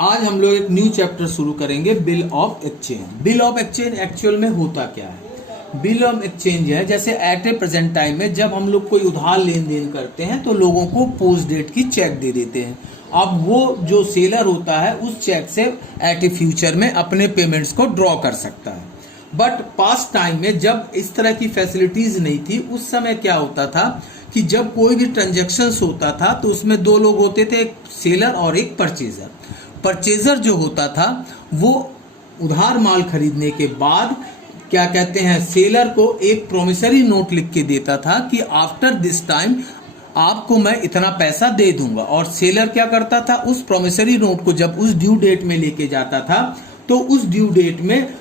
आज हम लोग एक न्यू चैप्टर शुरू करेंगे, bill of exchange. Bill of exchange actual में होता क्या है? बिल ऑफ एक्सचेंज है जैसे एट ए प्रेजेंट टाइम में जब हम लोग कोई उधार लेन देन करते हैं तो लोगों को पोस्ट डेट की चेक दे देते हैं। अब वो जो सेलर होता है उस चेक से एट ए फ्यूचर में अपने पेमेंट्स को ड्रॉ कर सकता है। बट पास्ट टाइम में जब इस तरह की फैसिलिटीज नहीं थी, उस समय क्या होता था कि जब कोई भी ट्रांजेक्शन्स होता था तो उसमें दो लोग होते थे, एक सेलर और एक परचेजर। परचेजर जो होता था वो उधार माल खरीदने के बाद क्या कहते हैं, सेलर को एक प्रोमिसरी नोट लिख के देता था कि आफ्टर दिस टाइम आपको मैं इतना पैसा दे दूंगा। और सेलर क्या करता था, उस प्रोमिसरी नोट को जब उस ड्यू डेट में लेके जाता था तो उस ड्यू डेट में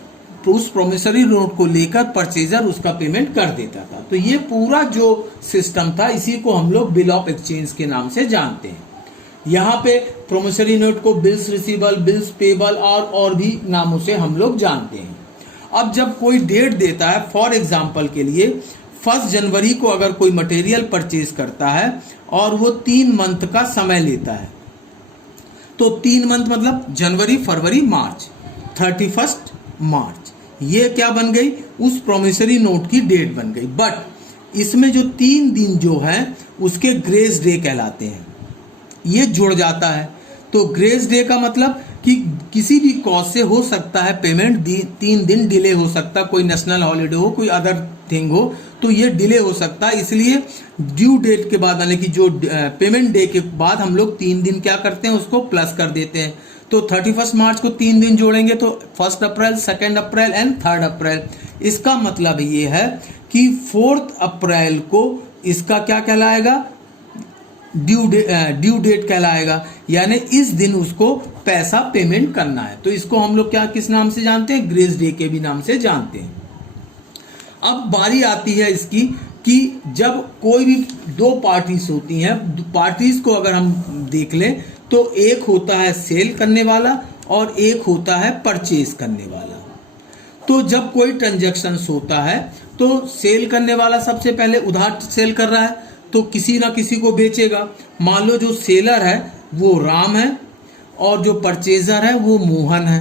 उस प्रोमिसरी नोट को लेकर परचेजर उसका पेमेंट कर देता था। तो ये पूरा जो सिस्टम था इसी को हम लोग बिल ऑफ एक्सचेंज के नाम से जानते हैं। यहाँ पे प्रोमिसरी नोट को बिल्स रिसीवेबल, बिल्स पेबल और भी नामों से हम लोग जानते हैं। अब जब कोई डेट देता है, फॉर एग्जाम्पल के लिए 1 जनवरी को अगर कोई मटेरियल परचेज करता है और वो 3 मंथ का समय लेता है, तो 3 मंथ मतलब जनवरी, फरवरी, मार्च, 31 मार्च, ये क्या बन गई, उस प्रोमिसरी नोट की डेट बन गई। बट इसमें जो 3 दिन जो है उसके ग्रेस डे कहलाते हैं, ये जुड़ जाता है। तो ग्रेस डे का मतलब कि किसी भी कॉज से हो सकता है पेमेंट 3 दिन डिले हो सकता है, कोई नेशनल हॉलीडे हो, कोई अदर थिंग हो, तो ये डिले हो सकता है। इसलिए ड्यू डेट के बाद यानी कि जो पेमेंट डे के बाद हम लोग 3 दिन क्या करते हैं, उसको प्लस कर देते हैं। तो 31 मार्च को 3 दिन जोड़ेंगे तो 1 अप्रैल, 2 अप्रैल एंड 3 अप्रैल। इसका मतलब ये है कि 4 अप्रैल को इसका क्या कहलाएगा, ड्यू डेट कहलाएगा, यानी इस दिन उसको पैसा पेमेंट करना है। तो इसको हम लोग क्या किस नाम से जानते हैं, ग्रेस डे के भी नाम से जानते हैं। अब बारी आती है इसकी कि जब कोई भी 2 पार्टीज होती हैं, पार्टीज को अगर हम देख लें तो एक होता है सेल करने वाला और एक होता है परचेज करने वाला। तो जब कोई ट्रांजैक्शन होता है तो सेल करने वाला सबसे पहले उधार सेल कर रहा है तो किसी ना किसी को बेचेगा। मान लो जो सेलर है वो राम है और जो परचेजर है वो मोहन है।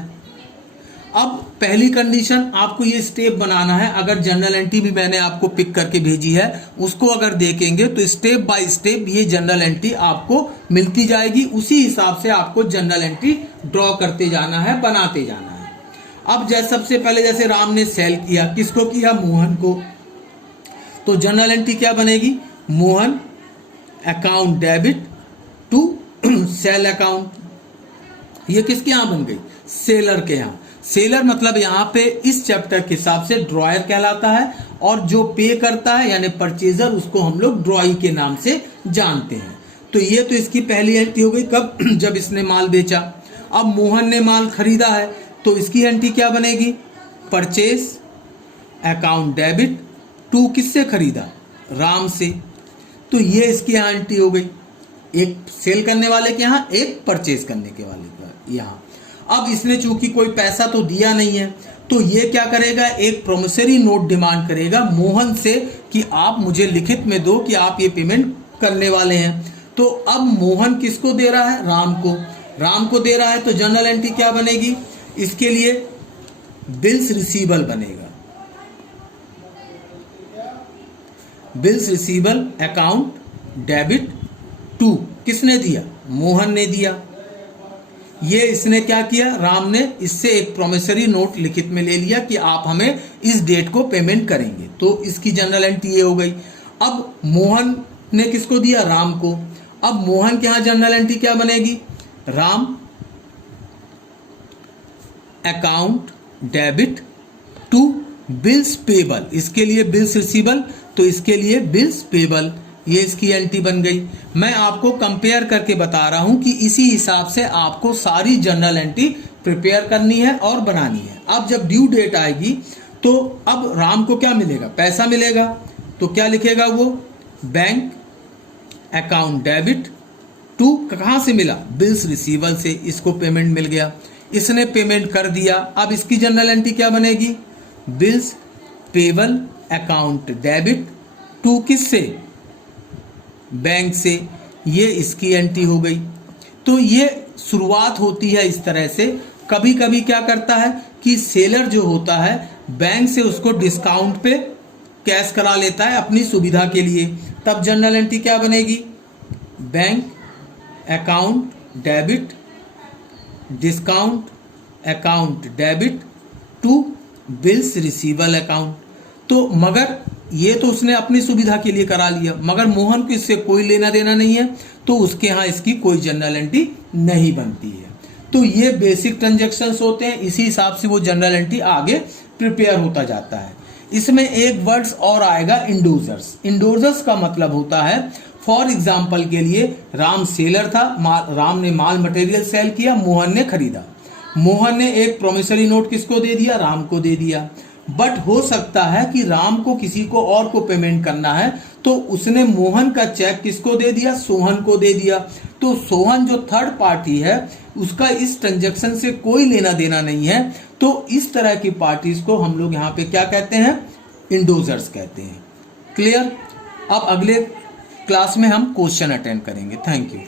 अब पहली कंडीशन आपको ये स्टेप बनाना है, अगर जनरल एंट्री भी मैंने आपको पिक करके भेजी है उसको अगर देखेंगे तो स्टेप बाय स्टेप ये जनरल एंट्री आपको मिलती जाएगी। उसी हिसाब से आपको जनरल एंट्री ड्रॉ करते जाना है, बनाते जाना है। अब जैसे सबसे पहले जैसे राम ने सेल किया, किसको किया, मोहन को, तो जनरल एंट्री क्या बनेगी, Mohan account debit to sale account. ये किसके यहाँ बन गई, सेलर के यहाँ। सेलर मतलब यहाँ पे इस चैप्टर के हिसाब से ड्रॉयर कहलाता है और जो पे करता है यानी परचेजर उसको हम लोग ड्रॉई के नाम से जानते हैं। तो ये तो इसकी पहली एंट्री हो गई, कब, जब इसने माल बेचा। अब मोहन ने माल खरीदा है तो इसकी एंट्री क्या बनेगी, परचेज अकाउंट डेबिट टू किससे खरीदा, राम से। तो ये इसकी यहाँ एंट्री हो गई, एक सेल करने वाले के यहाँ, एक परचेज करने के वाले के यहाँ। अब इसने चूंकि कोई पैसा तो दिया नहीं है तो ये क्या करेगा, एक प्रोमिसरी नोट डिमांड करेगा मोहन से कि आप मुझे लिखित में दो कि आप ये पेमेंट करने वाले हैं। तो अब मोहन किसको दे रहा है, राम को, राम को दे रहा है। तो जनरल एंट्री क्या बनेगी, इसके लिए बिल्स रिसीवेबल बनेगा, bills receivable account debit to, किसने दिया, मोहन ने दिया। ये इसने क्या किया, राम ने इससे एक प्रोमिसरी नोट लिखित में ले लिया कि आप हमें इस डेट को पेमेंट करेंगे। तो इसकी जनरल एंट्री ये हो गई। अब मोहन ने किसको दिया, राम को। अब मोहन के यहां जनरल एंट्री क्या बनेगी, Ram account debit to bills payable, इसके लिए बिल्स रिसीवेबल तो इसके लिए बिल्स पेबल, ये इसकी एंट्री बन गई। मैं आपको कंपेयर करके बता रहा हूं कि इसी हिसाब से आपको सारी जनरल एंट्री प्रिपेयर करनी है और बनानी है। अब जब ड्यू डेट आएगी तो अब राम को क्या मिलेगा, पैसा मिलेगा। तो क्या लिखेगा वो, बैंक अकाउंट डेबिट टू, कहां से मिला, बिल्स रिसीवेबल से, इसको पेमेंट मिल गया, इसने पेमेंट कर दिया। अब इसकी जनरल एंट्री क्या बनेगी, bills payable account debit to किससे, बैंक से, ये इसकी एंट्री हो गई। तो ये शुरुआत होती है इस तरह से। कभी कभी क्या करता है कि सेलर जो होता है बैंक से उसको डिस्काउंट पे कैश करा लेता है अपनी सुविधा के लिए, तब जर्नल एंट्री क्या बनेगी? Bank account debit discount account debit to bills receivable account. तो मगर ये तो उसने अपनी सुविधा के लिए करा लिया, मगर मोहन को इससे कोई लेना देना नहीं है, तो उसके यहाँ इसकी कोई जर्नल एंट्री नहीं बनती है। तो ये बेसिक ट्रांजैक्शंस होते हैं, इसी हिसाब से वो जर्नल एंट्री आगे प्रिपेयर होता जाता है। इसमें एक वर्ड्स और आएगा, इंडोजर्स। इंडोजर्स का मतलब होता है, फॉर एग्जाम्पल के लिए राम सेलर था, राम ने माल मटेरियल सेल किया, मोहन ने खरीदा। मोहन ने एक प्रोमिसरी नोट किसको दे दिया? राम को दे दिया। बट हो सकता है कि राम को किसी को और को पेमेंट करना है, तो उसने मोहन का चेक किसको दे दिया? सोहन को दे दिया। तो सोहन जो थर्ड पार्टी है उसका इस ट्रांजैक्शन से कोई लेना देना नहीं है। तो इस तरह की पार्टीज को हम लोग यहाँ पे क्या कहते हैं? इंडोजर्स कहते हैं। क्लियर? अब अगले क्लास में हम क्वेश्चन अटेंड करेंगे। Thank you.